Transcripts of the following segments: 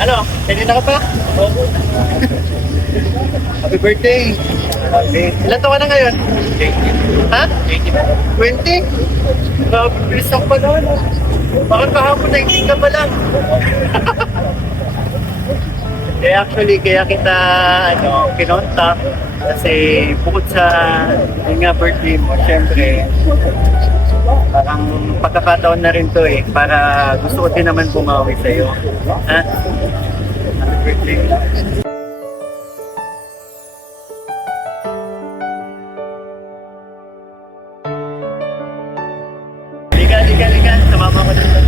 Ano? Kanina ka pa? Oo. Happy birthday! Happy. Ilan taon ka na ngayon? 20. Ha? 20? Grabe, bilis ako pa noon. Bakit kahapon 19 ka pa lang? Actually, kaya kita kinontak kasi bukod sa yun nga birthday mo, syempre, parang pagkakataon na rin to para gusto ko din naman bumawi sa'yo. Ha? Happy birthday. Liga. Sumama ko dito.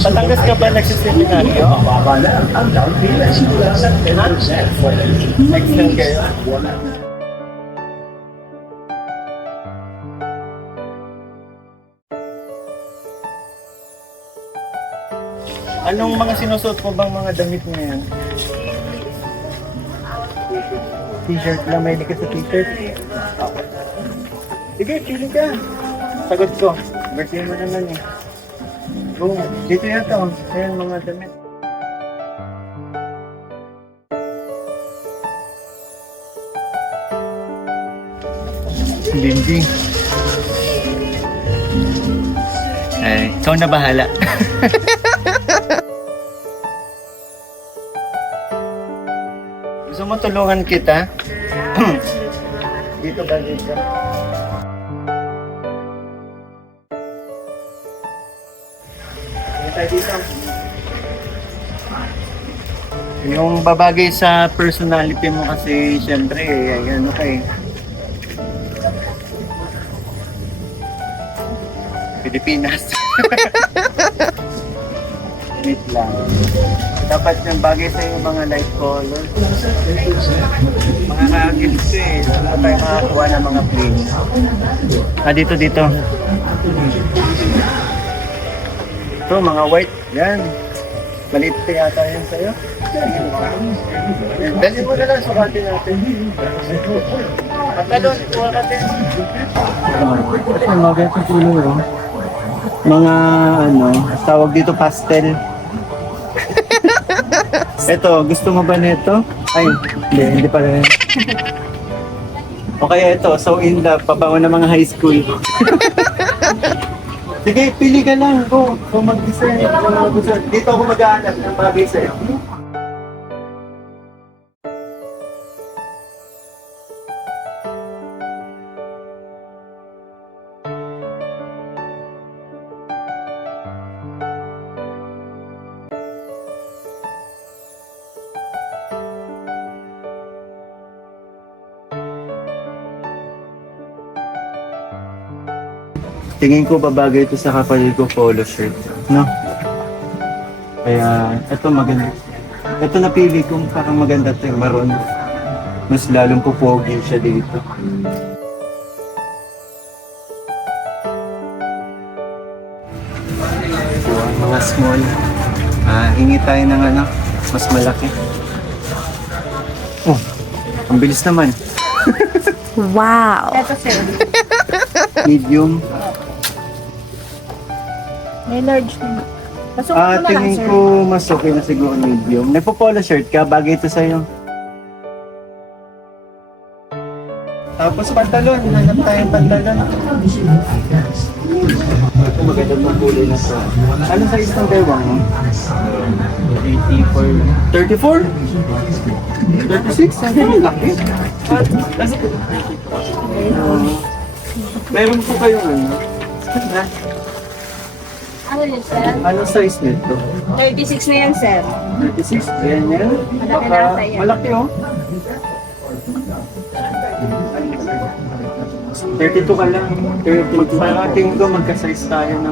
Batangas ka ba nagsiseminaryo? Next lang kayo? Anong mga sinusuot mo bang mga damit mo yan? T-shirt lang, may ka sa t-shirt. Sige, pili ka. Sagot ko. Birthday mo naman eh. Oh, dito yata. Ayan mga damit. Lindy. Ay, ikaw na bahala. Gusto mo tulungan kita? Dito ba dito? Dito. Yung babagay sa personality mo kasi syempre ano kay Pilipinas. Wait lang. Dapat yung bagay sa yung mga light color. Mga nakagilid ko Saan tayo makakuha ng mga planes? Dito. Ito, mga white. Yan. Maliit pa yata yan sa'yo. Dali mo na lang, sukatin natin. Patalon, kuha ka din. Mga ganito kulay, mga tawag dito pastel. Ito, gusto mo ba nito? Ay, hindi pa rin. O kaya ito, so in love, pabango ng mga high school. Sige, pili ka lang. Go mag-design. Dito ako mag-aanap ng bagay sa'yo. Tingin ko babagay ito sa kapatid ko polo shirt, no? Kaya, ito maganda. Ito napili kong parang maganda ito yung maroon. Mas lalong pupogi siya dito. Ito, mga small. Hingi tayo ng mas malaki. Oh, ang bilis naman. Wow! Ito sir. Medium. May large na. Pasok ko na lang Tingin sir. ko mas okay na siguro medium. Nagpo-polo shirt ka, bagay ito sa'yo. Tapos pantalon, hanap tayong pantalon. Ito maganda pang kulay na ito. Ano size ng bewang mo? 34. 36? Ang laki. Meron po kayong Ano yun sir? Ano size nito? 36 na yan sir. 36? Ayan yan. Malaki na ata yan. Malaki 32 ka lang. 30. Tingin ko magka-size tayo ng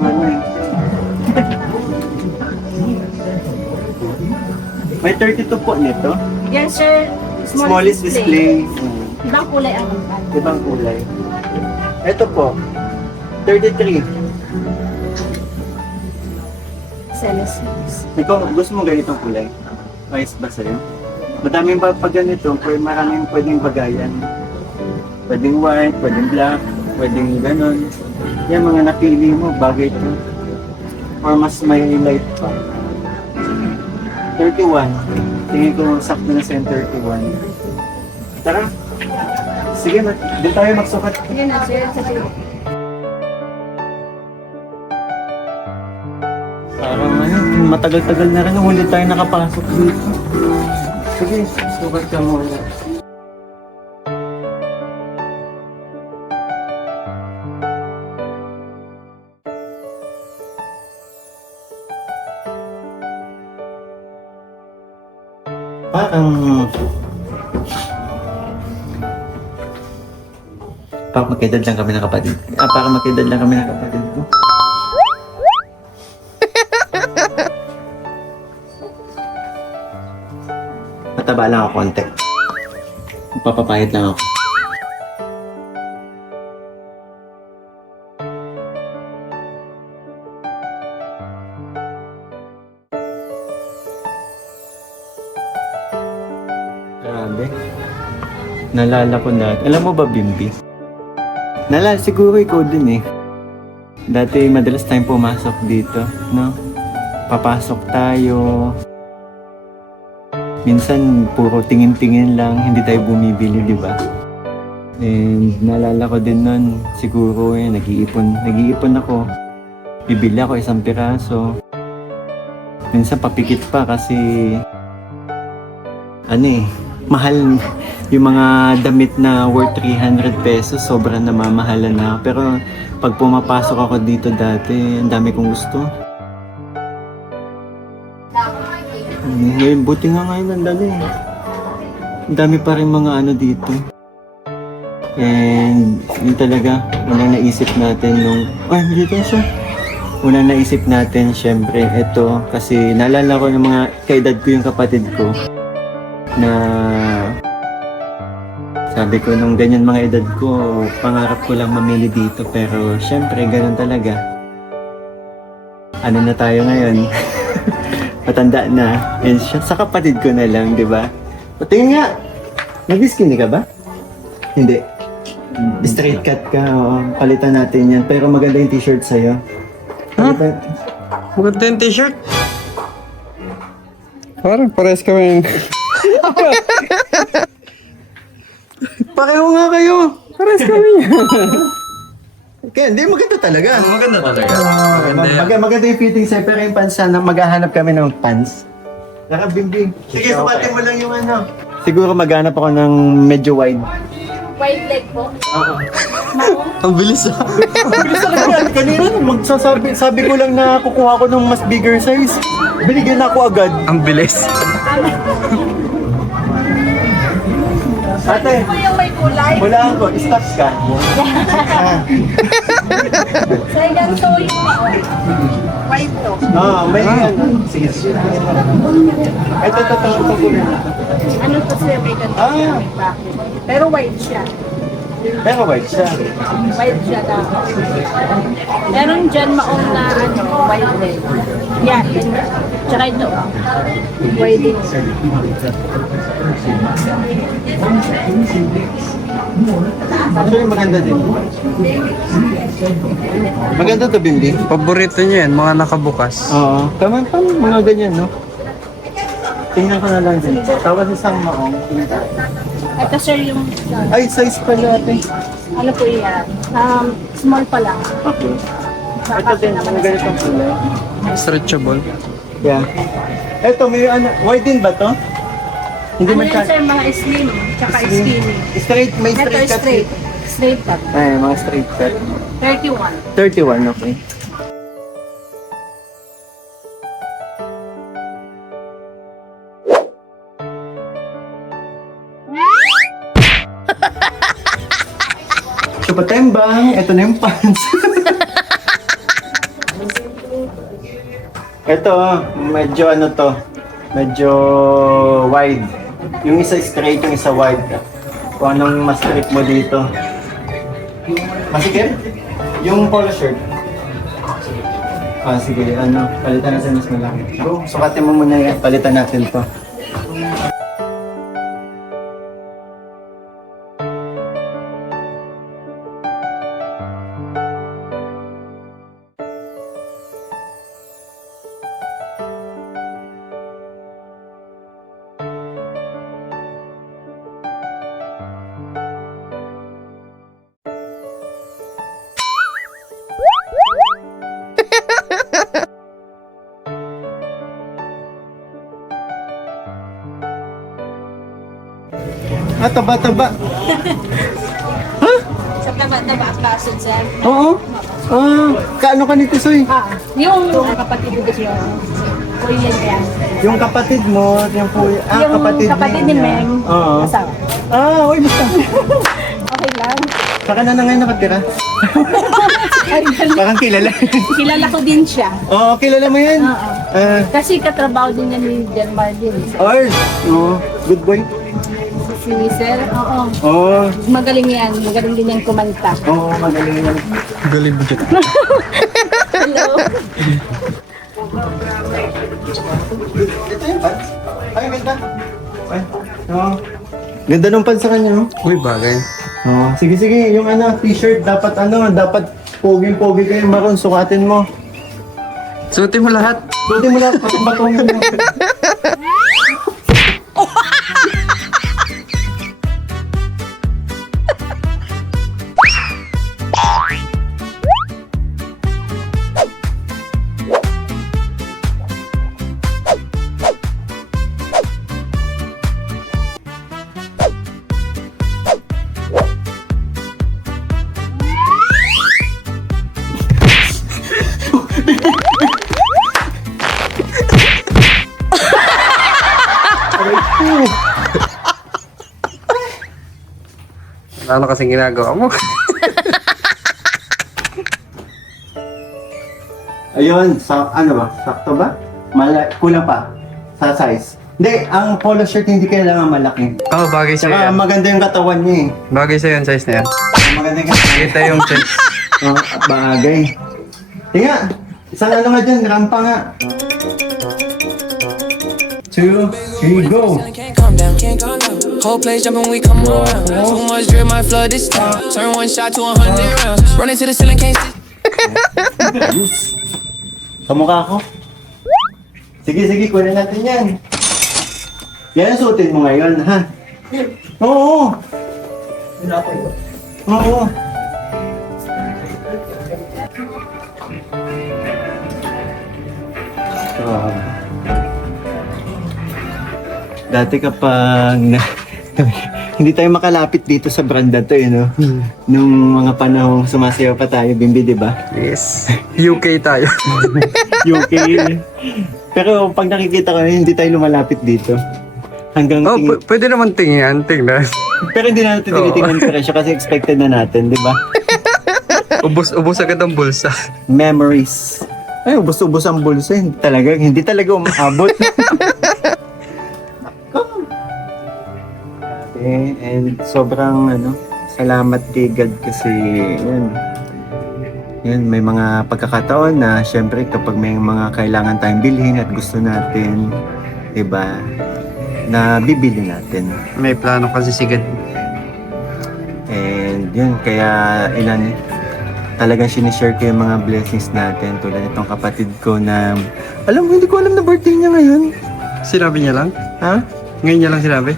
May 32 po nito. Yan sir. Smallest display. Ibang kulay ang Ibang kulay. Ito po. 33. Selos. Ikaw, gusto mo ganitong kulay? Ayos ba sa'yo? Madaming pag ganito, maraming pwedeng bagayan. Pwedeng white, pwedeng black, pwedeng ganon. Yan mga napili mo, bagay ito. Or mas may light pa. 31. Tingin ko sakto na sa 31. Tara. Sige, doon tayo magsukat. Yan na, sir. Sa Parang matagal-tagal na rin nung huli tayo nakapasok dito. Sige, sukat ka muna. Parang magkaedad lang kami ng kapatid. Parang magkaedad lang kami ng kapatid ko. Mataba lang ako konti. Papapayat lang ako. Grabe. Nalala ko dati. Alam mo ba, Bimbi? Nalala, siguro ikaw din eh. Dati madalas tayong pumasok dito, no? Papasok tayo. Minsan, puro tingin-tingin lang, hindi tayo bumibili, di ba? And naalala ko din nun, siguro nag-iipon ako. Bibili ako isang piraso. Minsan papikit pa kasi, mahal yung mga damit na worth 300 pesos, sobrang namamahalan na. Pero pag pumapasok ako dito dati, ang dami kong gusto. Ngayon, buti nga ngayon ang dami. Ang dami pa rin mga dito. And yun talaga, unang naisip natin nung... dito siya. Unang naisip natin, syempre, ito. Kasi naalala ko ng mga kaedad ko yung kapatid ko. Na... Sabi ko, nung ganyan mga edad ko, pangarap ko lang mamili dito. Pero syempre, ganun talaga. Ano na tayo ngayon? Matanda na. And sa kapatid ko na lang, di ba? Patingin nga! Nag-skinny ka ba? Hindi. Straight cut ka, oo. Palitan natin yan. Pero maganda yung t-shirt sa'yo. Palitan. Maganda yung t-shirt. Parang pares kami. Pareho nga kayo! Pares kami. Kaya hindi, maganda talaga. Maganda talaga. Maganda yung fitting sa'yo, pero yung pants na maghahanap kami ng pants. Nakabimbing. Sige, sukatin mo lang yung Siguro maghanap ako ng medyo wide. white leg po. Oo. Ang bilis ah. Bilis talaga. Kanina, sabi ko lang na kukuha ko ng mas bigger size. Binigyan na ako agad. Ang bilis. Ate, Ito yung may kulay. wala ako. Stop ka. So, ganito yung white to. May Sige. Ito. Ano to sir? May ganito siya. May bakit. Pero white siya. Pero white siya. White siya dapat. Meron dyan maong na white leg. Yan. Tsaka ito. White leg. Actually, maganda din. Maganda to, Bimbi. Paborito niya yan, mga nakabukas. Oo. Tama pa mga ganyan, no? Tingnan ko na lang din. Tawag isang maong. Ito sir yung Ay, size pala ate. ano po yan? Small pa lang. Okay. Ito din, mga ganitong kulay. Stretchable. Yeah. Ito, may wide din ba to? Hindi Ano man yan sir? Mga slim. Tsaka skinny. Straight, may Ito straight cut. straight. Straight cut. Ay, mga straight cut. 31. 31, okay. Ito pa tembang, ito na yung pants. Ito, medyo medyo wide. Yung isa straight, yung isa wide. Kung anong mas straight mo dito. Masikip? Yung polo shirt. Sige, palitan natin mas malaki. Go, sukatin mo muna yan. Palitan natin to. Ah, taba-taba. Sa taba-taba ang kaso, sir. Oo. Ah, kaano ka nito, Soy? Yung kapatid ko siya. Korean yan. Yung kapatid mo, yung kuya, Yung kapatid ni niya. Mem. Oo. Asawa. Ah, uy, basta. Okay lang. Saka na ngayon nakatira. Parang kilala. Kilala ko din siya. Oo, kilala mo yan. Oo. Ah, Kasi katrabaho din niya ni Jan Martin. Ars. Oo, good boy. Si Sir, oo. Oo, Magaling yan. Magaling din yan kumanta. oo, magaling yan. Galing budget. Hello. Ito yung pants. Ay, ganda. Ay, oo. Ganda nung pants sa kanya, no? Uy, bagay. Oo, sige, sige. Yung t-shirt, dapat poging-pogi kayo, maroon, sukatin mo. Suotin mo lahat. Sukatin mo lang, patong-batongin mo. Ano kasing ginagawa mo? Ayun, ano ba? Sakto ba? Kulang pa sa size. Hindi, ang polo shirt hindi kailangan malaki. Oh, bagay sa'yo Saka yan. maganda yung katawan niya eh. Bagay sa'yo yung size na yan. Maganda yung katawan. Kita yung chest. Bagay. Tinga, isang ano nga dyan, rampa nga. 2, 3, go! Can't calm down, can't calm down. Whole place jumping, we come around. Too much drip, might flood this town. Turn one shot to 100 rounds. Running to the ceiling, can't see. Kamukha ko. Sige, sige, kunin natin yan. Yan ang suotin mo ngayon, ha? Oo. Oo. Dati kapag hindi tayo makalapit dito sa brand na to, no? Nung mga panahong sumasayaw pa tayo, Bimbi, di ba? Yes. UK tayo. UK. Pero pag nakikita ko, hindi tayo lumalapit dito. Hanggang Oh, pwede naman tingnan. Pero hindi natin tinitingnan presyo kasi expected na natin, di ba? Ubus agad ang bulsa. Memories. Ay, ubos-ubos ang bulsa. Hindi talaga umabot. Okay, and sobrang salamat kay God kasi yun, may mga pagkakataon na syempre kapag may mga kailangan tayong bilhin at gusto natin, 'di ba? Na bibili natin. May plano kasi si God. And yun, kaya talagang sinishare ko yung mga blessings natin tulad itong kapatid ko na hindi ko alam na birthday niya ngayon. Sinabi niya lang? Ha? Ngayon niya lang sinabi?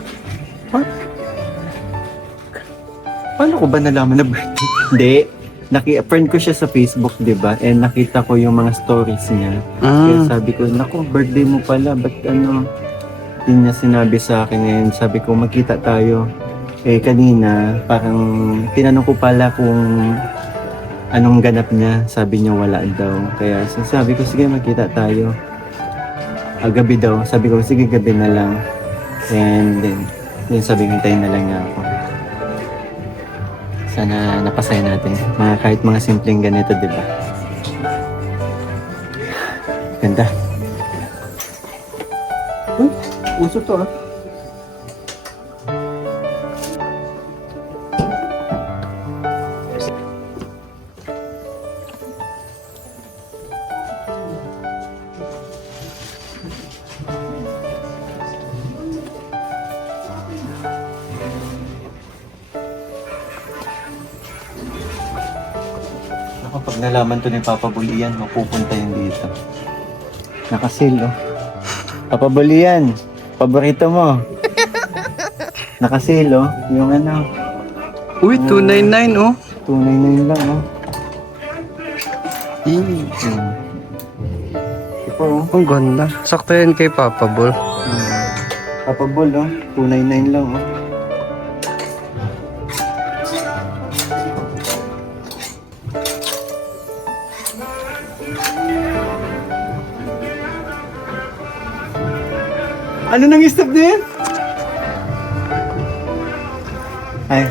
Paano ko ba nalaman na birthday? Hindi. Friend ko siya sa Facebook, di ba? And nakita ko yung mga stories niya. Kaya sabi ko, naku, birthday mo pala. Ba't hindi niya sinabi sa akin ngayon? Sabi ko, magkita tayo. Eh, kanina, parang tinanong ko pala kung anong ganap niya. Sabi niya, wala daw. Kaya sabi ko, sige, magkita tayo. Gabi daw. Sabi ko, sige, gabi na lang. And then, yun sabi ko, hintayin na lang niya ako. Sana napasaya natin. Kahit mga simpleng ganito, di ba? Ganda. Uy, uso to ah. Kapag nalaman to ni Papa Bulian, mapupunta yun dito. Nakasil, oh. Papa Bulian, paborito mo. Nakasil, oh. Yung Uy, 299 oh. 299 lang, oh. Ito, oh. Ang ganda. Sakto yan kay Papa Bol. Papa Bul, oh. 299 lang, oh. Ano nang stop na yan? Ay.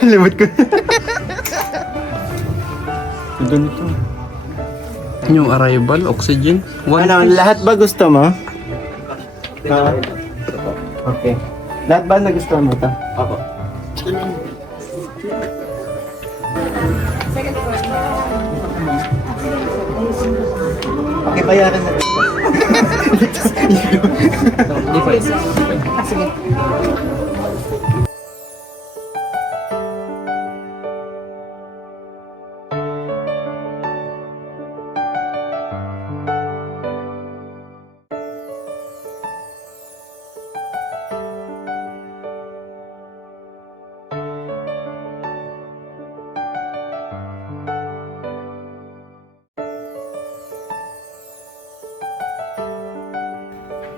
Limot ko. Doon ito. Yung arrival, oxygen. Ano, lahat ba gusto mo? Okay. Lahat ba na gusto mo ito? Ako. Okay, bayaran na.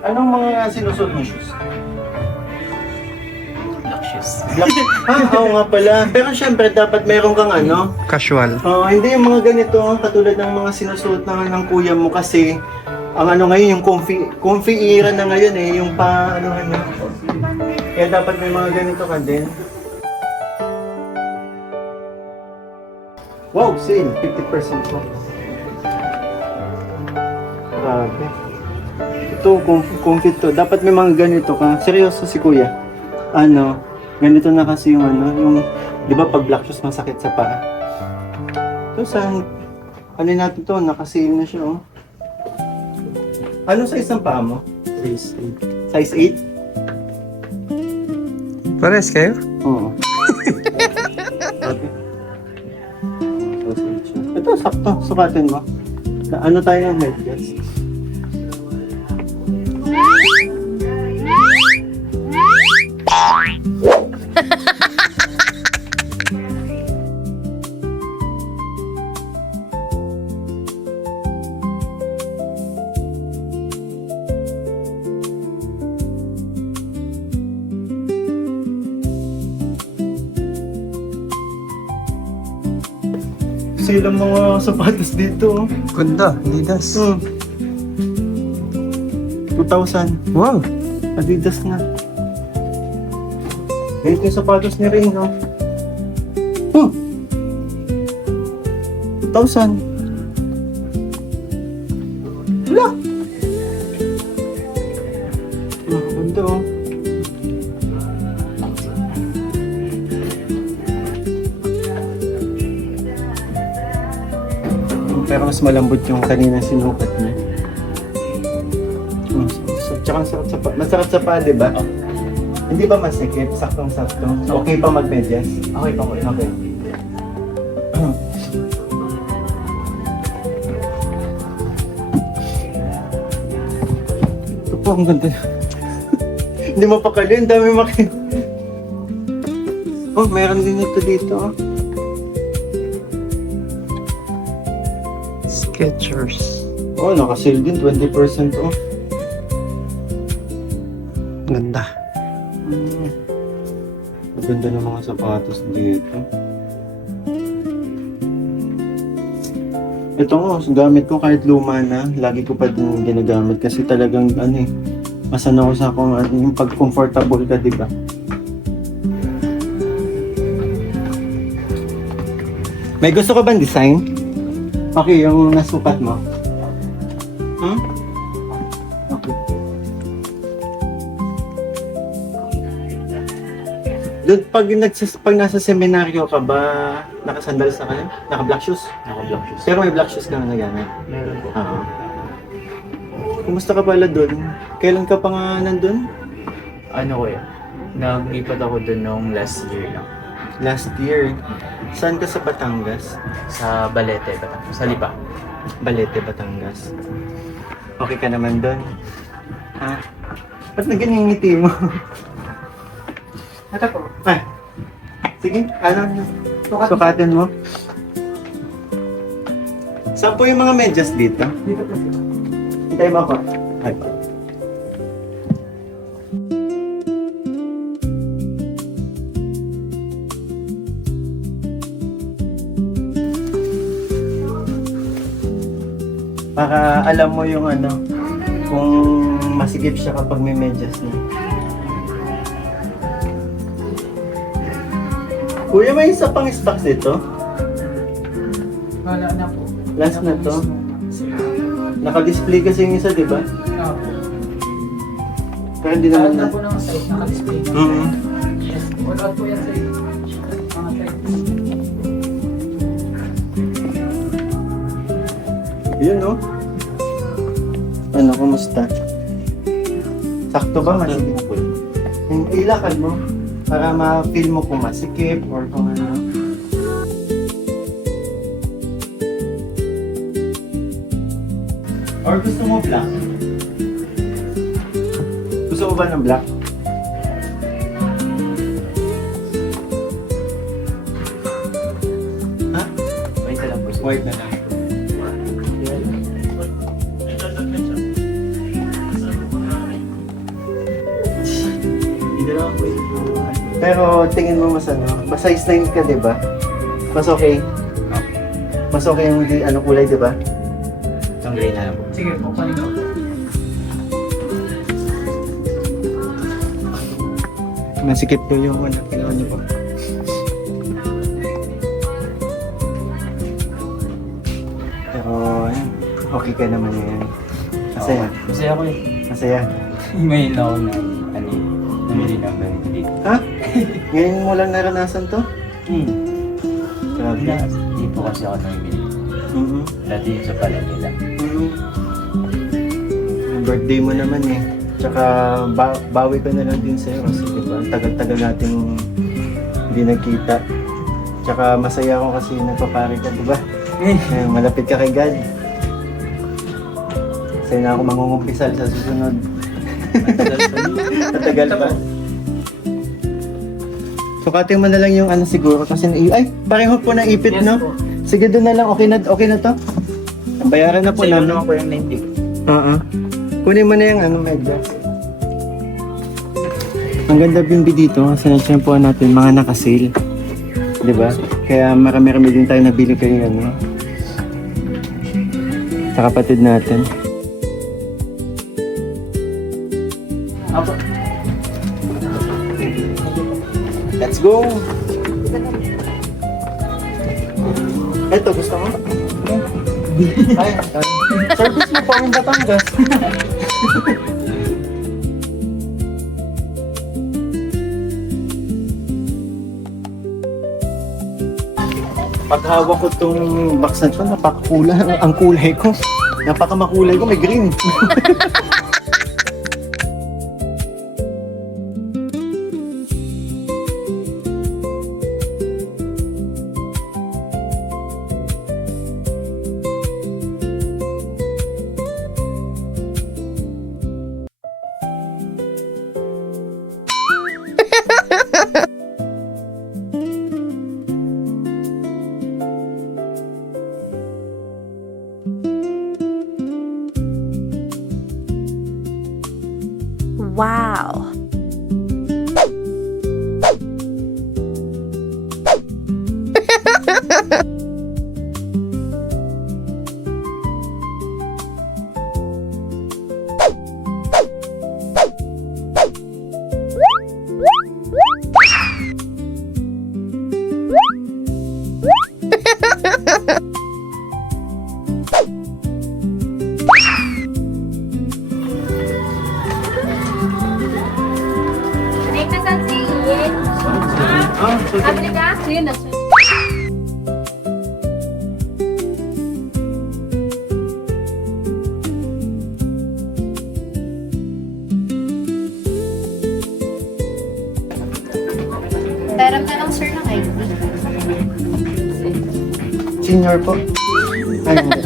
Anong mga sinusuot mo shoes? Black shoes. Oo nga pala. Pero syempre, dapat meron kang ano. Casual. Hindi yung mga ganito, katulad ng mga sinusuot ng kuya mo kasi ang ano ngayon, yung comfy era na ngayon eh, yung pa, ano. Kaya dapat may mga ganito ka din. Wow, sale, 50% off. Grabe. Ito, comfy to. Dapat may mga ganito ka. Seryoso si kuya. Ano, ganito na kasi yung ano, yung, di ba pag black shoes masakit sa paa? Ito saan, ano natin to, nakasale na siya oh. Ano size ng paa mo? Size 8. Size 8? Pares kayo? Oo. Okay. Ito, sakto. Sukatin mo. Ano tayo ng headgets? Sila mga sapatos dito. Ganda, Adidas. 2,000. Wow. Adidas na. Ganito yung sapatos ni Ring, no? 2,000. Wala. Ganda, oh. Pero mas malambot yung kanina sinukat niya. Tsaka masarap sa paa, di ba? Hindi ba masikip? Saktong-sakto. Okay pa mag-medyas? Okay pa ko. Okay. Ito po, ang ganda. Hindi mapakali, ang dami Oh, meron din ito dito, oh. Skechers. Oh, naka-sale din, 20% off. Ganda. Ang ganda ng mga sapatos dito. Ito nga, gamit ko kahit luma na. Lagi ko pa din ginagamit kasi talagang ano eh. Masan ako sa kung ano, yung pag-comfortable ka, di ba? May gusto ka bang design? Okay, yung nasukat mo. Okay. Doon, pag nasa seminaryo ka ba, nakasandal sa kanya? Naka-black shoes? Naka-black shoes. Pero may black shoes ka na nagamit. Meron po. Oo. Kumusta ka pala doon? Kailan ka pa nga nandun? Ano ko yun? Naglipat ako dun nung last year lang. Last year. Saan ka sa Batangas? Sa Balete, Batangas. Sa Lipa. Balete, Batangas. Okay ka naman doon? Ha? Ba't na ganyan yung ngiti mo? Ito po. Ay. Sige, ano? Sukatin mo. Saan po yung mga medyas dito? Dito po. Hintay mo ako. Ay. Para alam mo yung ano, kung masigip siya kapag may medyas na. Kuya, may isa pang stocks dito? Wala na po. Last na to? Naka-display kasi yung isa, di ba? Opo. Pero hindi naman na. po ng site, naka-display. Mhm. Yes. Wala po yan sa mga site. Yun, no? Ano, kumusta? Sakto ba? Masigip po. Ilakad mo para ma-feel mo kung masikip or kung ano. Or gusto mo black? Gusto mo ba ng black? Ha? Wait na lang po. White na lang. Pero tingin mo mas ano, mas size 9 ka, di ba? Mas okay. Mas okay yung ano kulay, di ba? Itong gray na lang po. Sige po, panin ko. Masikip ko yung ano, ano ba? Pero, ayun, okay ka naman yan. Masaya. Masaya ko eh. Masaya. Ngayon ako na, ano, namili ng ganito dito. Ha? Ngayon mo lang naranasan to? Grabe. Hindi po kasi ako namili. Mhm. Dati sa palengke lang. Yung birthday mo naman eh. Tsaka bawi ko na lang din sa'yo kasi diba, tagal-tagal nating hindi nagkita. Tsaka masaya ako kasi nagpapare ka, diba? Eh, malapit ka kay God. Masaya na ako mangungumpisal sa susunod. Matagal pa. Sukatin mo na lang yung ano siguro kasi ay, pareho po na ipit, Yes no? po. Sige, doon na lang. Okay na to? Bayaran na po Sa iyo namin. naman po yung 90. Oo. Kunin mo na yung ano, medyas. Ang ganda bimbi dito kasi na-tsempohan natin mga nakasale. Diba? Kaya marami-rami din tayo nabili kayo ano. Sa kapatid natin. Apo. Let's go! Eto, gusto mo? Ay, service mo pa yung Batangas. Pag hawak ko tong box na ito, napakakulay ang kulay ko. Napakamakulay ko, may green. Wow. Peram na lang sir ng ID. Senior po. Ay, hindi.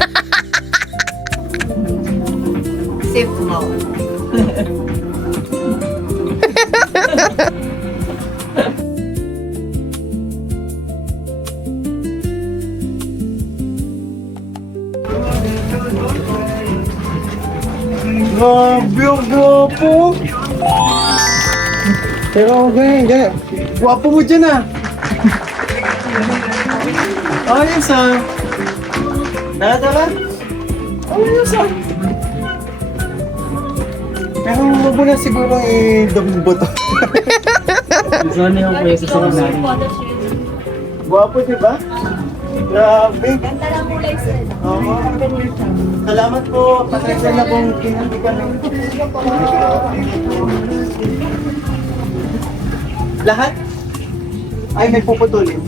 Safe mo. gwapo. Pero ganyan. Gwapo mo dyan ah. Ayos ah. Tara. Ayos ah. Pero huwag mo na siguro i-dumbo to. Gusto niyo yung kuya sa sarap namin. Gwapo, di ba? Grabe. Ganda ng kulay sir. Oo. Salamat po. Pasensya na kung kinanti kami. Lahat? Ay, may puputulin.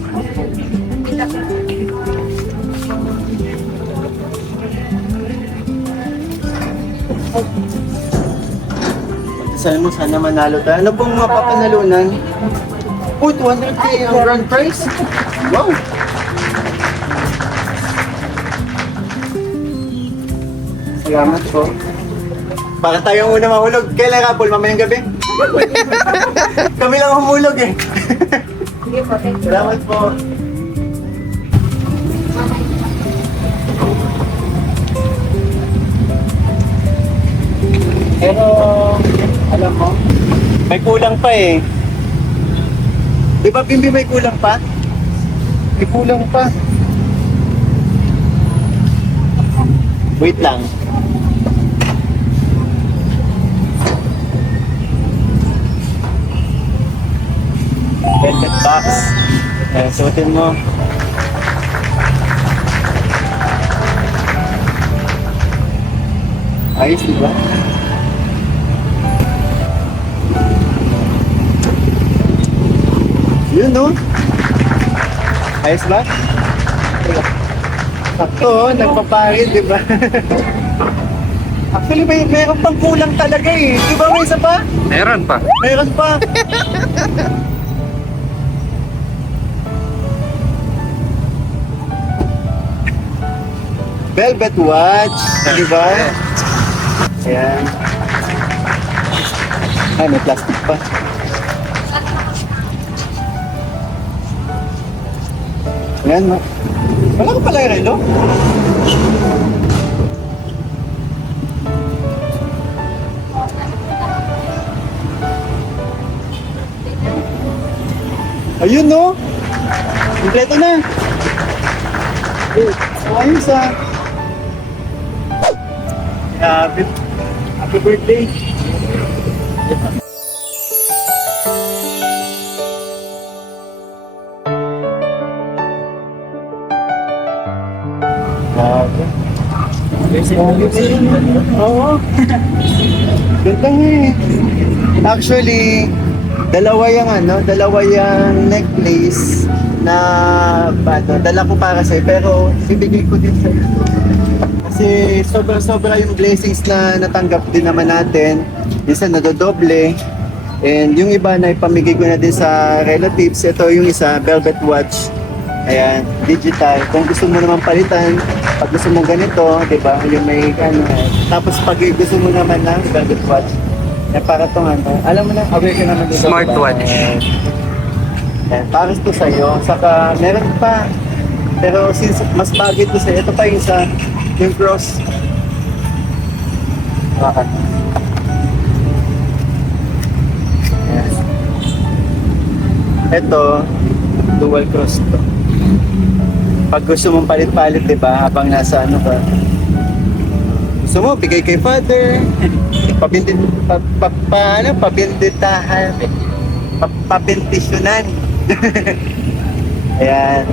Sana manalo tayo. Ano pong mapapanalunan? Oh, 200k ang grand prize? Wow! Salamat po. Para tayong una mahulog. Kailan Rapol? Mamayang gabi? Kami lang humulog eh. Sige po, thank you. Salamat po. Pero, alam mo, may kulang pa eh. Di ba, Bimbi, may kulang pa? May kulang pa. Wait lang. Velvet box. Suotin mo. Ayos, di ba? Yun, no? Ayos ba? Sakto, nagpaparid, di ba? Actually, mayroon pang kulang talaga eh. Di ba may isa pa? Meron pa. Meron pa. Velvet watch, di ba? Ayan. Ay, may plastic pa. Ayan, wala ka pala yung relo? Ayun, no? Kompleto na. Ayos ah. Happy birthday. Grabe. Oo. Ganda nga eh. Actually, dalawa yung necklace na dala ko para sa'yo, pero ibigay ko din sa'yo. Kasi sobra-sobra yung blessings na natanggap din naman natin. Minsan nadodoble. And yung iba na ipamigay ko na din sa relatives. Ito yung isa, velvet watch. Ayan, digital. Kung gusto mo naman palitan, pag gusto mo ganito, di ba? Yung may tapos pag gusto mo naman ng velvet watch, para itong alam mo na, aware ka naman dito. Smartwatch. Ayan, para ito sa'yo. Saka, meron pa. Pero since mas bagay ito sa'yo, ito pa yung isa, yung cross. Bakit? Ayan. Ito, dual cross to. Pag gusto mong palit-palit, diba, habang nasa ka. Gusto mo, bigay kay father. Pabinditahan. Pabindisyonan. Ayan.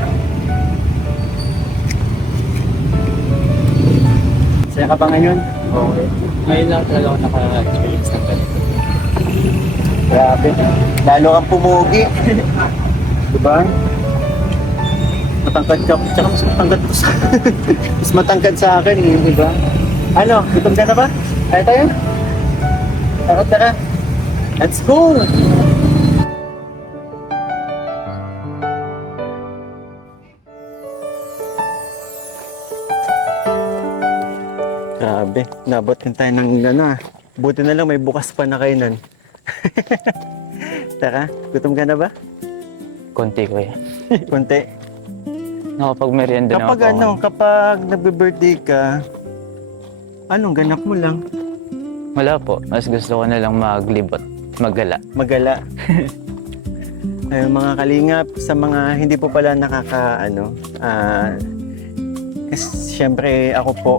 Saya ka ba ngayon? Okay. Ngayon lang talaga ako naka-experience ng ganito. Grabe. Lalo kang pumugi. Diba? Matangkad ka. Tsaka mas matangkad ko sa... mas matangkad sa akin eh, diba? Ano? Gutom ka na ba? Ayaw tayo? Tara. Let's go! Grabe, nabot din tayo ng buti na lang may bukas pa na kainan. Tara, gutom ka na ba? Konti ko eh. Kunti. Nakapag-merienda na ako. Kapag nagbe-birthday ka, anong ganap mo lang? Wala po. Mas gusto ko na lang maglibot. Maggala. Magala. Ayun, mga kalingap, sa mga hindi po pala siyempre ako po,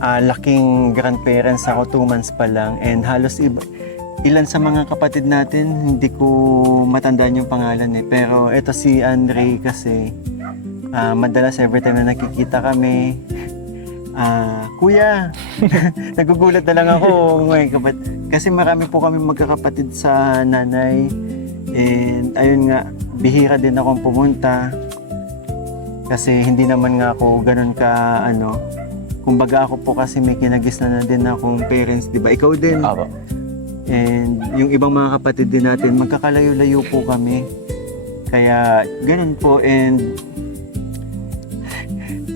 laking grandparents ako, 2 months pa lang, and halos ilan sa mga kapatid natin, hindi ko matandaan yung pangalan eh. Pero ito si Andre kasi, madalas every time na nakikita kami, Kuya, nagugulat na lang ako ngayon, kasi marami po kami magkakapatid sa nanay. And ayun nga, bihira din akong pumunta kasi hindi naman nga ako ganun ka kumbaga ako po kasi may kinagisnan na din akong parents, di ba? Ikaw din. Apo. And yung ibang mga kapatid din natin, magkakalayo-layo po kami. Kaya ganun po. And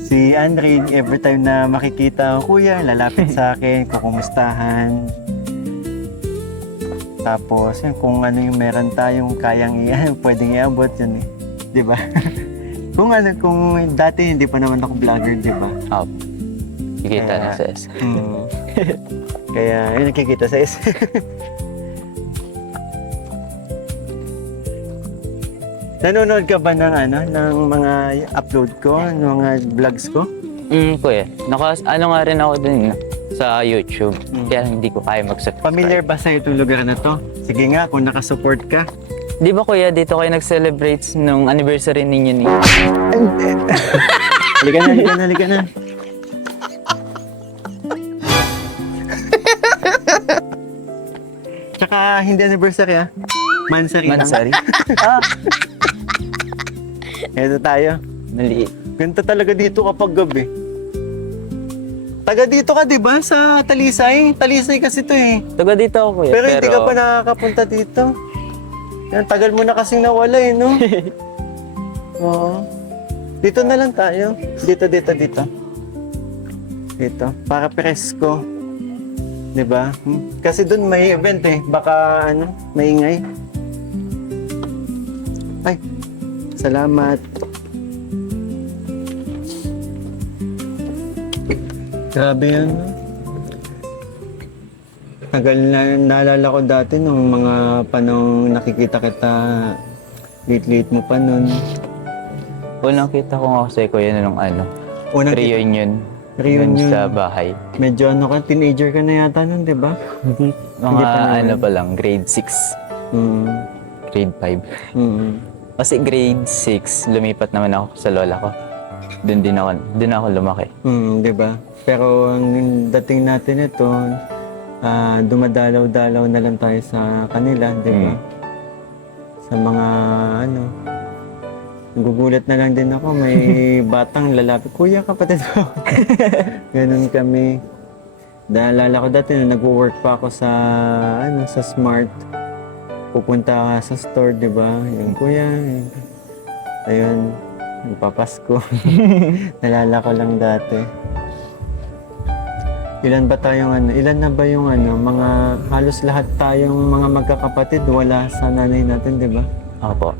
si Andre, every time na makikita ang kuya, lalapit sa akin, kukumustahan. Tapos, yun, kung ano yung meron tayong kayang pwedeng iabot yun eh. Di ba? kung dati hindi pa naman ako vlogger, di ba? Apo. Kikita na sa S. Kaya, yun nakikita sa S. Nanonood ka ba ng mga upload ko, ng mga vlogs ko? Kuya. Nga rin ako dun sa YouTube. Kaya hindi ko kaya mag-subscribe. Familiar ba sa itong lugar na to? Sige nga, kung nakasupport ka. Di ba kuya, dito kayo nag-celebrate nung anniversary ninyo ni... Halika na. Tsaka hindi anniversary Mansari. Ito tayo. Maliit. Ganito talaga dito kapag gabi. Taga dito ka, di ba? Sa Talisay. Talisay kasi to eh. Taga dito ako kuya. Pero hindi ka pa nakakapunta dito. Yan, tagal mo na kasing nawala eh, no? Oo. Dito na lang tayo. Dito. Dito. Para presko. Di ba? Kasi doon may event eh. Baka maingay. Ay, salamat. Grabe yun, no? Tagal na, naalala ko dati nung mga panong nakikita kita, late mo pa nun. Unang kita ko nga kasi kuya nung Unang reunion. Reunion. Sa bahay. Medyo teenager ka na yata nun, di ba? Mga pa lang, grade 6. Grade 5. Kasi grade 6, lumipat naman ako sa lola ko. Doon ako lumaki. Di ba? Pero ang dating natin ito, dumadalaw-dalaw na lang tayo sa kanila, di ba? Sa mga nagugulat na lang din ako, may batang lalapit, Kuya, kapatid ko. Ganun kami. Naalala ko dati na nag-work pa ako sa Smart. Pupunta ka sa store, di ba? Yung Kuya, ayun, nagpapasko. Nalala ko lang dati. Ilan na ba yung mga halos lahat tayong mga magkakapatid wala sa nanay natin, di ba? Ako po.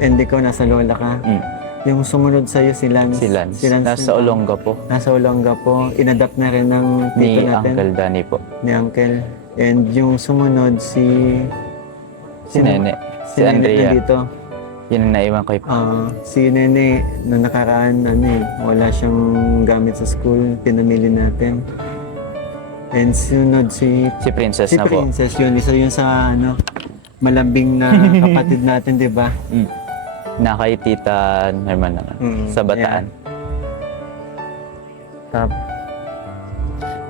And ikaw nasa lola ka. Yung sumunod sa'yo si Lance. Si Lance. Nasa Olonga po. Nasa Olonga po. Inadapt na rin ng tito Ni natin. Uncle Danny po. Ni Uncle. And yung sumunod si Nene. Si Andrea. Dito. Yun ang naiwan ko po. Si Nene, na nakaraan, wala siyang gamit sa school, pinamili natin. And sunod si Princess na po. Princess, yun. Isa yun sa malambing na kapatid natin, di ba? Na kay Tita Herman naman. Sa Bataan. Yeah.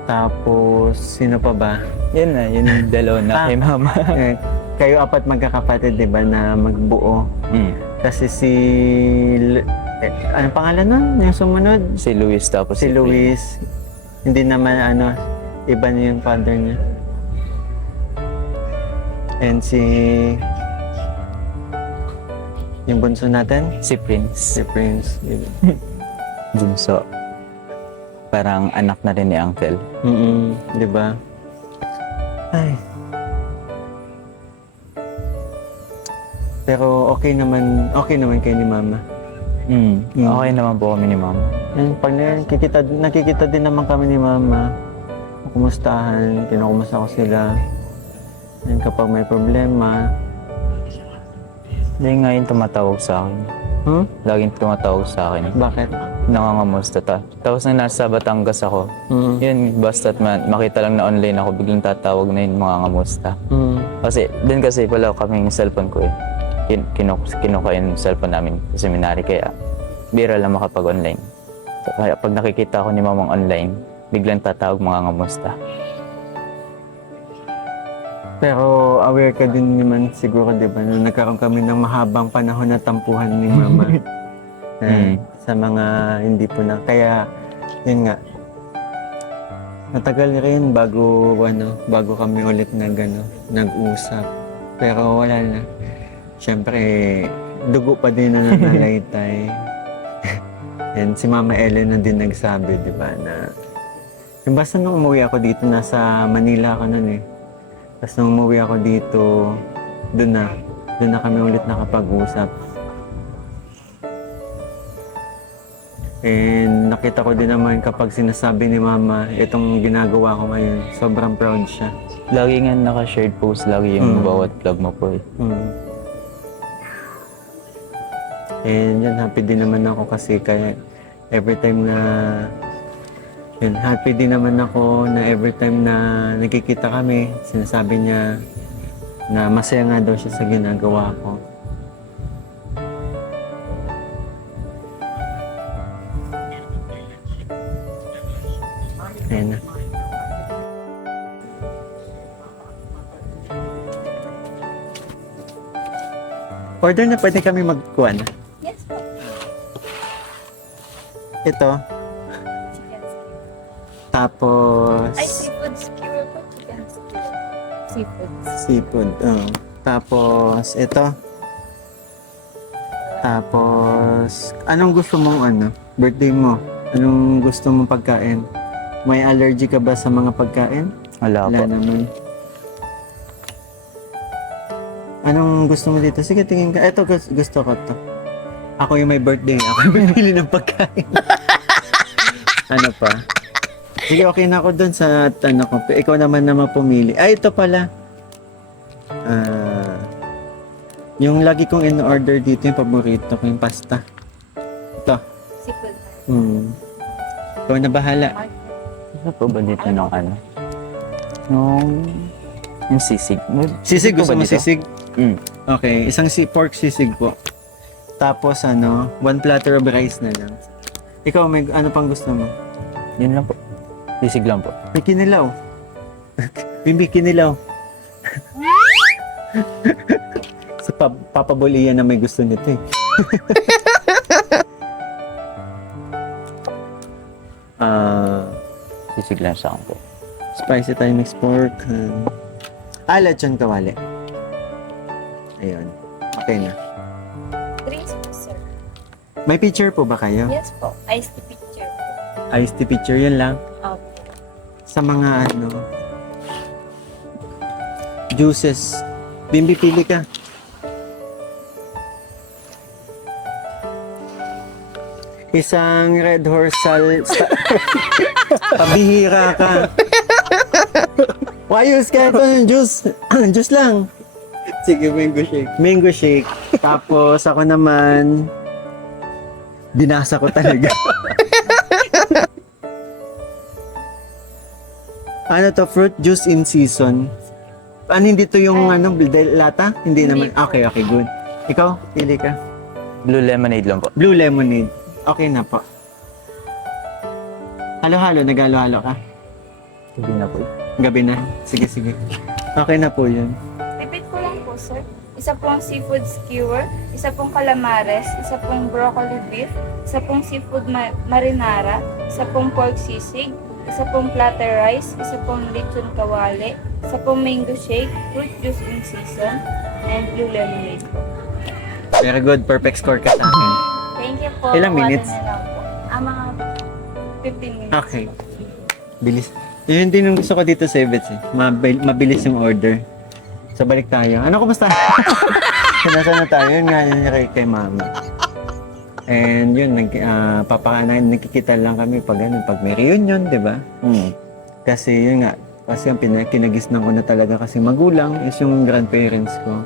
Tapos, sino pa ba? Yun na, yun yung dalawa na kay Mama. Kayo apat magkakapatid, di ba, na magbuo. Kasi ano pangalan nun? Yung sumunod? Si Luis tapos Si Luis. Hindi naman iba niya yung father niya. And yung bunso natin? Si Prince. Si Prince. Bunso. Parang anak na rin ni Uncle. Di ba? Ay. Pero okay naman kayo ni Mama. Okay naman po kami ni Mama. Pag nakikita din naman kami ni Mama. kumustahan, kinukumusta ko sila. And kapag may problema, Hindi ngayon tumatawag sa akin. Laging tumatawag sa akin. bakit? Nangangamusta ta. Tapos nung nasa Batangas ako, yun, basta't makita lang na online ako, biglang tatawag na yun mga ngamusta. Kasi, din kasi wala kaming cellphone ko eh. Kinuha yung cellphone namin sa seminary, kaya bira lang makapag-online. So, kaya pag nakikita ko ni mamang online, biglang tatawag mga ngamusta. Pero aware ka din naman siguro, di ba, na nagkaroon kami ng mahabang panahon na tampuhan ni Mama. Sa mga hindi po na. Kaya, yun nga, matagal rin bago kami ulit nag-usap. Pero wala na. Siyempre, dugo pa din na nananalaytay. And si Mama Ellen na din nagsabi, di ba, na yung basta nung umuwi ako dito, nasa Manila ako nun eh. Tapos nung umuwi ako dito, doon na kami ulit nakapag-usap. And nakita ko din naman kapag sinasabi ni Mama, itong ginagawa ko ngayon, sobrang proud siya. Lagi nga naka-shared post, lagi yung bawat vlog mo po eh. And yan, happy din naman ako kasi kaya every time na happy din naman ako na every time na nakikita kami, sinasabi niya na masaya nga daw siya sa ginagawa ko. Ayan na. Order na, pwede kami magkuha na. Yes po. Ito. Chicken skewer. Tapos... Ay, seafood skewer po. Chicken skewer. Seafood. Seafood. Tapos, ito. Tapos, anong gusto mong birthday mo? Anong gusto mong pagkain? May allergy ka ba sa mga pagkain? Wala Wala po. naman. Anong gusto mo dito? Sige, tingin ka. Ito, gusto ko to. Ako yung may birthday. Ako yung bibili ng pagkain. Ano pa? Sige, okay na ako dun sa ko. Ikaw naman pumili. Ay, ito pala. Yung lagi kong in-order dito, yung paborito ko, yung pasta. Ito. Seafood. Ikaw na bahala. Ano po ba dito nung ano? Yung sisig. Sisig, po gusto ba mo dito? sisig? Mm. Okay, isang pork sisig po. Tapos 1 platter of rice na lang. Ikaw, may ano pang gusto mo? Yun lang po. Sisig lang po. May kinilaw. Bimbi, kinilaw. Sa papabuliyan na may gusto nito eh. Sisig lang sa akin po. Spicy Thai mixed pork. Lechon kawali. Ayun. Okay na. Drinks po, sir. May picture po ba kayo? Yes po. Iced tea picture po. Iced tea picture, yun lang. Opo. Sa mga juices. Bimbi, pili ka. Isang Red Horse pabihira ka. Wayos ka ito ng juice. Juice lang. Sige, mango shake. Mango shake. Tapos ako naman, binasa ko talaga. Ano to? Fruit juice in season. Ano, hindi to yung lata? Hindi naman. po. Okay, good. Ikaw, pili ka. Blue lemonade lang po. Blue lemonade. Okay na po. Halo-halo, naghalo-halo ka? Hindi na po. Gabi na. Sige. Okay na po yun. Repeat ko lang po, sir. Isa pong seafood skewer, isa pong calamares, isa pong broccoli beef, isa pong seafood marinara, isa pong pork sisig, isa pong platter rice, isa pong lechon kawali, isa pong mango shake, fruit juice in season, and blue lemonade po. Very good. Perfect score ka sa akin. Thank you po. Ilang Kuha minutes? na lang po. Mga 15 minutes. Okay. Bilis. Yun din yung gusto ko dito sa Evets eh. Mabilis yung order. So balik tayo. Ano, kumusta? Nasaan na tayo? Yun nga yun kay Mama. And yun, nakikita lang kami pag may reunion, di ba? Kasi yun nga, kasi ang kinagisnan ko na talaga kasi magulang is yung grandparents ko.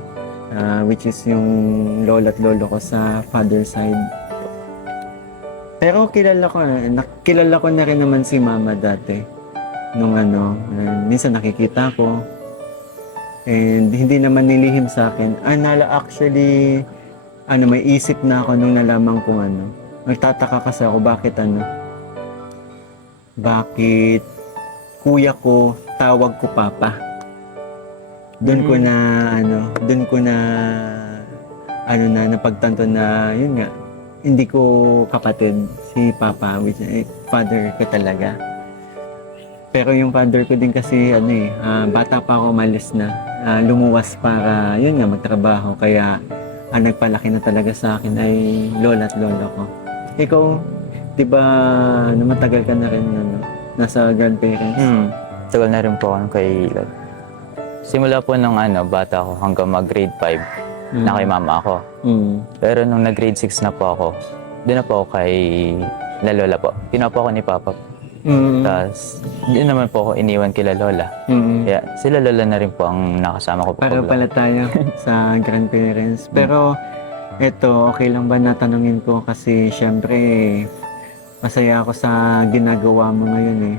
Which is yung lola at lolo ko sa father side. Pero kilala ko na rin naman si mama dati. Nung minsan nakikita ko. And hindi naman nilihim sa akin. Actually, may isip na ako nung nalaman kong Nagtataka kasi ako bakit kuya ko tawag ko papa. Doon ko na napagtanto na yun nga, hindi ko kapatid si papa, which father ko talaga. Pero yung father ko din kasi bata pa ako umalis na, lumuwas para yun nga magtrabaho, kaya nagpalaki na talaga sa akin ay lola at lolo ko. Ikaw, di ba matagal ka na rin nasa grandparents? Tagal na rin po ako kay Lord. Simula po nung bata ako hanggang mag-grade 5, na kay mama ako. Pero nung nag-grade 6 na po ako, doon na po ako kay Lola po. Kinuha po ako ni Papa. Tapos, doon naman po ako iniwan kila Lola. Kaya sila Lola na rin po ang nakasama ko po. Para pala tayo sa grandparents. Pero, eto, okay lang ba natanungin ko? Kasi, syempre, masaya ako sa ginagawa mo ngayon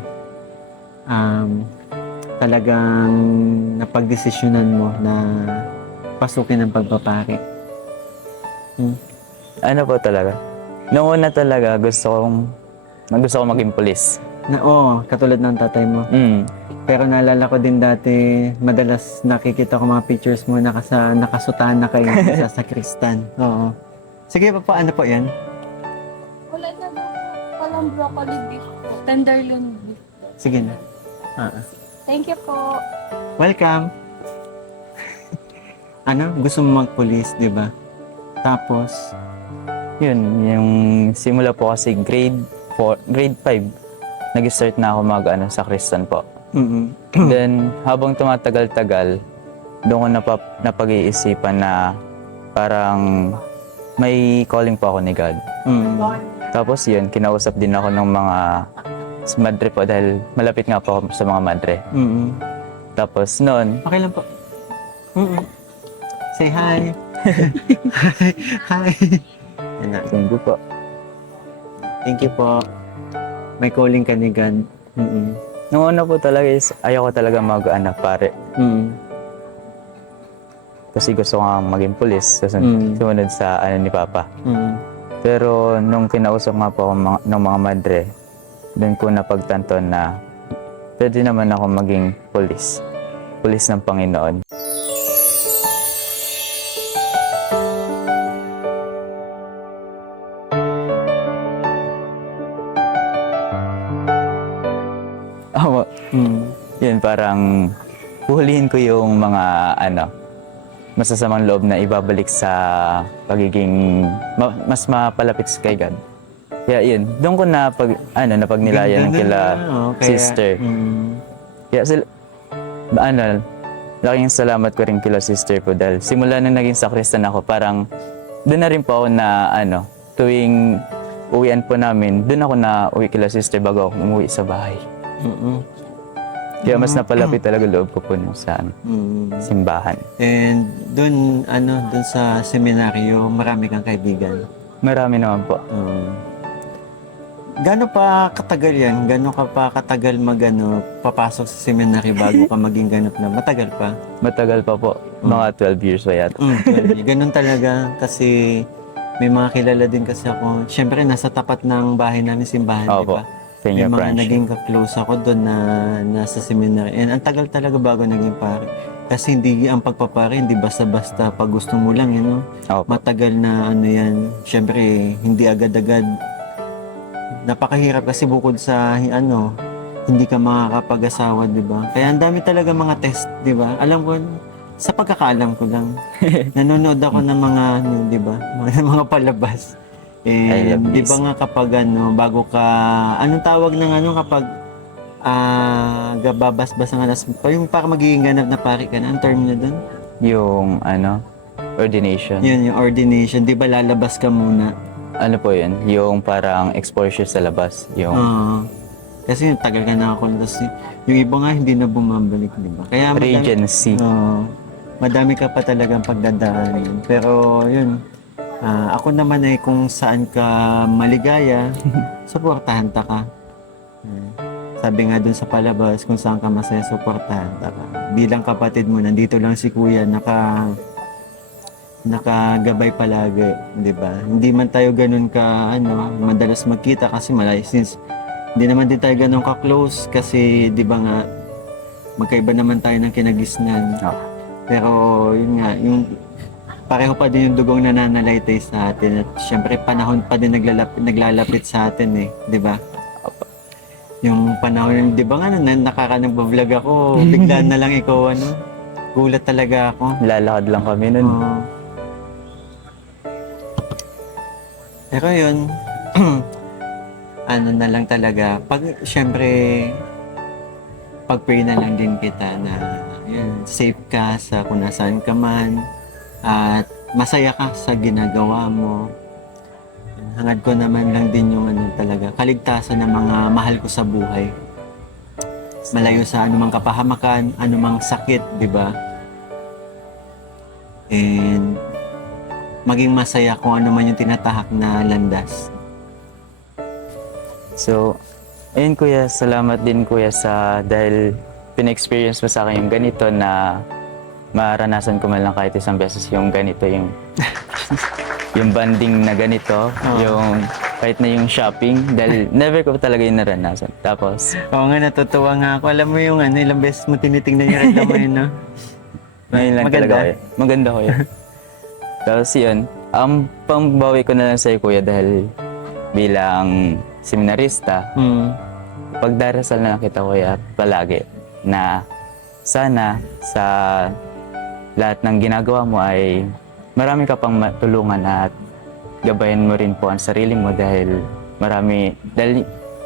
talagang napagdesisyonan mo na pasukin ang pagpapari. Ano po talaga? Noong una talaga, gusto ko maging pulis. Katulad ng tatay mo. Pero naalala ko din dati, madalas nakikita ko mga pictures mo nakasutana kayo sa sakristan. Oo. Sige, paano po yan? Wala na daw. Walang broccoli beef po. Tenderloin beef. Sige na. Thank you po. Welcome! Gusto mo magpulis, di ba? Tapos, Yun, yung simula po kasi grade 5, nag-start na ako sa Kristan po. Then, habang tumatagal-tagal, doon ko napag-iisipan na parang may calling po ako ni God. Tapos yun, kinausap din ako ng mga madre po dahil malapit nga po ako sa mga madre. Tapos noon, okay lang po. Say hi. Hi. Yan na. thank you po. Thank you po. May calling ka ni God. Noong una po talaga is ayaw ko talaga pare. Kasi gusto ko nga maging pulis. Sumunod sa ni Papa. Pero nung kinausap nga po ako ng mga madre, doon ko napagtanto na pwede naman ako maging pulis. Pulis ng Panginoon. Yun, parang huhulihin ko yung mga masasamang loob na ibabalik sa pagiging mas mapalapit kay God. Kaya yun, doon ko napagnilayan ng kila sister. Kaya laking salamat ko rin kila sister ko dahil simula nung naging sakristan ako, parang doon na rin po ako na tuwing uwian po namin, doon ako na uwi kila sister bago ako umuwi sa bahay. Kaya mas napalapit talaga loob ko po sa simbahan. And doon sa seminaryo, marami kang kaibigan. Marami naman po. Gano'n pa katagal yan? Gano'n ka pa katagal papasok sa seminary bago ka maging ganap na? Matagal pa? Matagal pa po. Mga 12 years pa yata. 12. Gano'n talaga kasi may mga kilala din kasi ako. Siyempre, nasa tapat ng bahay namin simbahan, di ba? May mga naging ka-close ako doon na nasa seminary. And ang tagal talaga bago naging pare. Kasi hindi ang pagpapare, hindi basta-basta pag gusto mo lang, matagal na yan. Siyempre, hindi agad-agad. Napakahirap kasi bukod sa hindi ka makakapag-asawa, di ba? Kaya ang dami talaga mga test, di ba? Alam ko, sa pagkakaalam ko lang, nanonood ako ng mga, di ba? Mga palabas. Di ba nga kapag bago ka, anong tawag ng kapag babas-bas ang alas, yung para magiging ganap na pari ka na, ang term niya doon? Yung ordination. Yun, yung ordination. Di ba lalabas ka muna? Ano po yun? Yung parang exposure sa labas. Yung Kasi yung tagal ka nakakulong, tapos yung iba nga hindi na bumabalik, di ba? Kaya Regency. Oo. Madami ka pa talagang pagdadaanan. Pero yun, ako naman ay kung saan ka maligaya, suportahan ta ka. Sabi nga dun sa palabas, kung saan ka masaya, suportahan ta ka. Bilang kapatid mo, nandito lang si kuya, nakagabay palagi, di ba? Hindi man tayo ganun ka, madalas magkita kasi malayo, since hindi naman din tayo ganun ka-close kasi, di ba nga, magkaiba naman tayo ng kinagisnan. Pero, yun nga, yung pareho pa din yung dugong nananalaytay sa atin at syempre panahon pa din naglalapit sa atin di ba? Yung panahon, di ba nga, nakaka-nag-vlog ako, bigla na lang ikaw, gulat talaga ako. Lalakad lang kami nun. Oo. Pero yun, ano na lang talaga, syempre, pag-pray na lang din kita na yun, safe ka sa kung nasaan ka man at masaya ka sa ginagawa mo. Hangad ko naman lang din yung talaga, kaligtasan ng mga mahal ko sa buhay. Malayo sa anumang kapahamakan, anumang sakit, di ba? And maging masaya kung ano man yung tinatahak na landas. So, ayun kuya, salamat din kuya dahil pina-experience mo sa akin yung ganito na maranasan ko man lang kahit isang beses yung ganito, yung yung banding na ganito, yung kahit na yung shopping, dahil never ko talaga yung naranasan. Tapos, Oo nga, natutuwa nga ako. Alam mo yung ilang beses mo tinitingnan yung relo mo yun, no? ngayon lang Maganda? talaga kuya. Maganda kuya. Tapos yun, pangbawi ko na lang sa'yo kuya dahil bilang seminarista, pagdarasal na lang kita kuya palagi na sana sa lahat ng ginagawa mo ay marami ka pang matulungan at gabayan mo rin po ang sarili mo dahil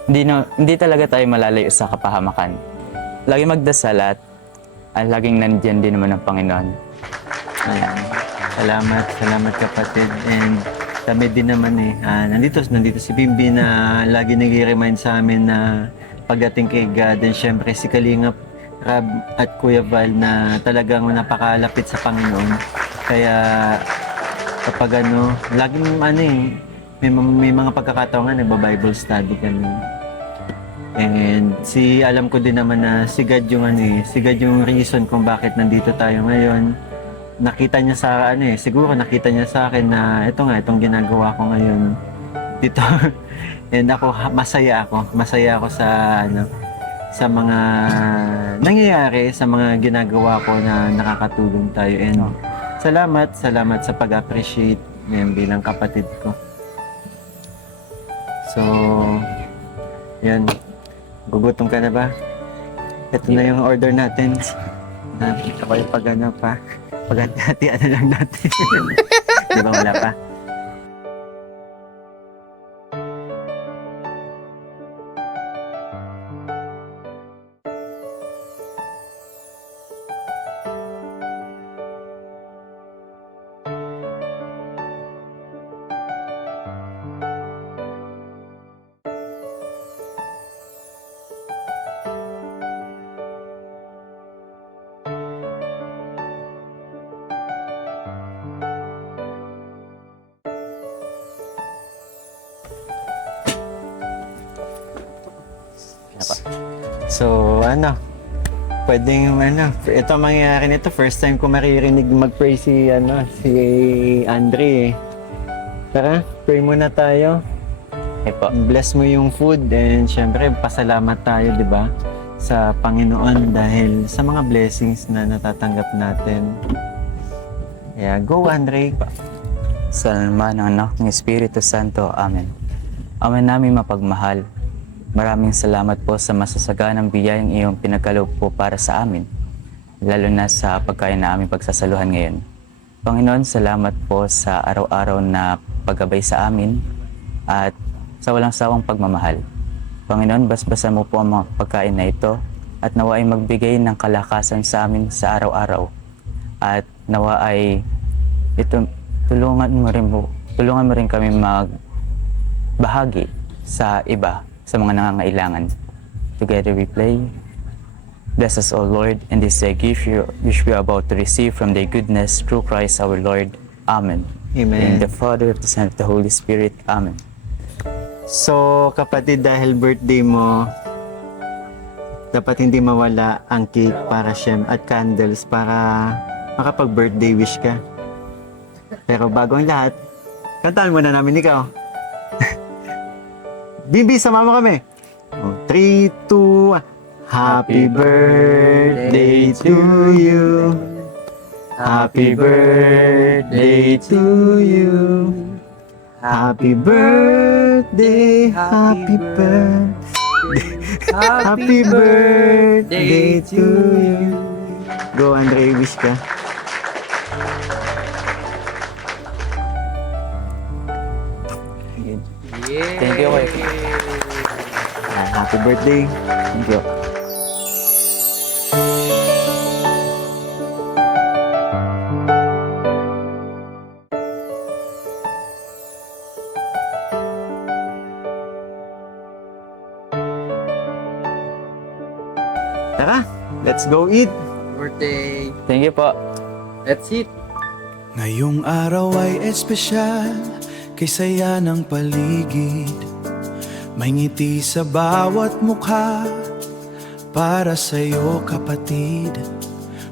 hindi talaga tayo malalayo sa kapahamakan. Lagi magdasal at laging nandiyan din naman ang Panginoon. Ayan. Salamat kapatid. And kami din naman nandito si Bimbi na lagi nag-remind sa amin na pagdating kay God, and syempre si Kalingap Rab at Kuya Val na talagang napakalapit sa Panginoon. Kaya kapag laging may mga pagkakataon nga nagba-Bible study kami. And alam ko din naman na si God yung reason kung bakit nandito tayo ngayon. Nakita niya sa siguro nakita niya sa akin na itong ginagawa ko ngayon dito. And ako masaya ako sa mga nangyayari, sa mga ginagawa ko na nakakatulong tayo. And salamat sa pag-appreciate ngayon bilang kapatid ko. So, yan. Gugutom ka na ba? Ito na yung order natin. Ako yung paghati-hatian na lang natin. Di ba wala pa? So, pwedeng ito ang mangyayari nito. First time ko maririnig mag-pray si Andre. Tara, pray muna tayo. Bless mo yung food and syempre pasalamat tayo, di ba? Sa Panginoon dahil sa mga blessings na natatanggap natin. Kaya, go Andre. Sa naman ng anak ng Espiritu Santo. Amen. Amen namin mapagmahal. Maraming salamat po sa masasaganang biyayang iyong pinagkaloob po para sa amin, lalo na sa pagkain na aming pagsasaluhan ngayon. Panginoon, salamat po sa araw-araw na paggabay sa amin at sa walang sawang pagmamahal. Panginoon, basbasan mo po ang mga pagkain na ito at nawa ay magbigay ng kalakasan sa amin sa araw-araw. At nawa ay tulungan mo rin kami magbahagi sa iba, sa mga nangangailangan. together we play. Bless us, O Lord, and this gift which we are about to receive from thy goodness through Christ our Lord. Amen. In Amen. the Father, of the Son, of the Holy Spirit. Amen. So, kapatid, dahil birthday mo, dapat hindi mawala ang cake para at candles para makapag-birthday wish ka. Pero bago ang lahat, kantahan muna namin ikaw. Bibi, sama mo kami. 3, 2, 1. Happy birthday to you. Happy birthday to you. Happy birthday, happy birthday, happy birthday to you. Go, Andre, wish ka. Thank you, Kuya. Happy birthday. Thank you. Tara, let's go eat. Birthday. Thank you po. Let's eat. Ngayong araw ay espesyal, kay saya ng paligid. May ngiti sa bawat mukha, para sa'yo kapatid.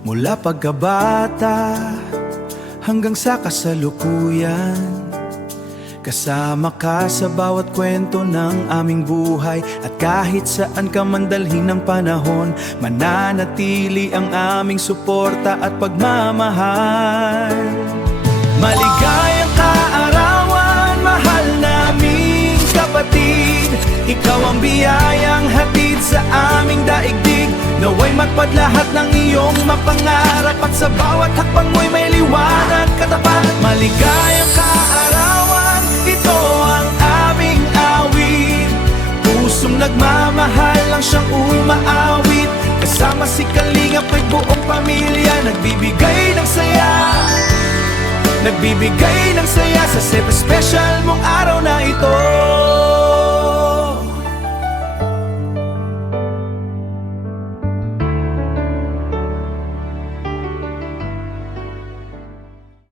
Mula pagkabata, hanggang sa kasalukuyan. Kasama ka sa bawat kwento ng aming buhay. At kahit saan ka man dalhin ng panahon, mananatili ang aming suporta at pagmamahal. Maligayang kaarawan, mahal naming kapatid. Ikaw ang biyayang hatid sa aming daigdig. Naway matpad lahat ng iyong mapangarap, at sa bawat hakbang mo'y may liwanag katapat. Maligayang kaarawan, ito ang aming awit. Pusong nagmamahal lang siyang umaawit. Kasama si Kalingap at buong pamilya, nagbibigay ng saya. Nagbibigay ng saya sa special mong araw